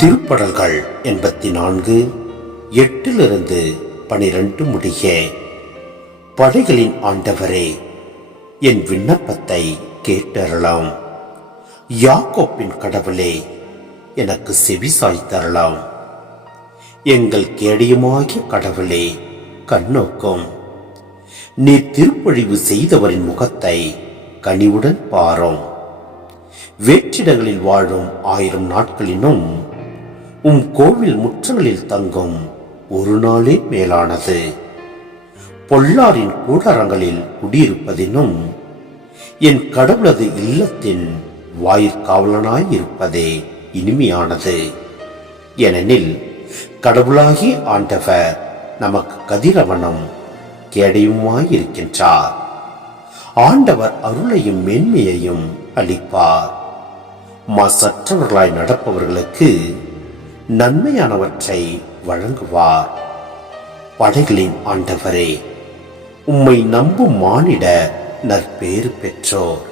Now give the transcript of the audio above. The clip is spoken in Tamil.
திருப்படல்கள் எண்பத்தி நான்கு எட்டிலிருந்து பனிரெண்டு முடிய படைகளின் ஆண்டவரே என் விண்ணப்பத்தை கேட்டறலாம் யாக்கோப்பின் கடவுளே எனக்கு செவி சாய்த்தரலாம் எங்கள் கேடியமாகிய கடவுளே கண்ணோக்கும். நீ திருப்பொழிவு செய்தவரின் முகத்தை கனிவுடன் பாரும். வேற்றிடங்களில் வாழும் ஆயிரம் நாட்களினும் உம் கோவில் முற்றங்களில் தங்கும் ஒரு நாளே மேலானது. பொல்லாரின் கூடாரங்களில் குடியிருப்பதினும் என் கடவுளது இல்லத்தின் வாயிற்காவலனாய் இருப்பதே இனிமையானது. ஏனெனில் கடவுளாகி ஆண்டவர் நமக்கு கதிரவனும் கேடையுமாயிருக்கின்றார். ஆண்டவர் அருளையும் மேன்மையையும் அளிப்பார். மாசற்றவர்களாய் நடப்பவர்களுக்கு நன்மையானவற்றை வழங்குவார். படைகளின் ஆண்டவரே உம்மை நம்பும் மானிட நற்பேறு பெற்றோர்.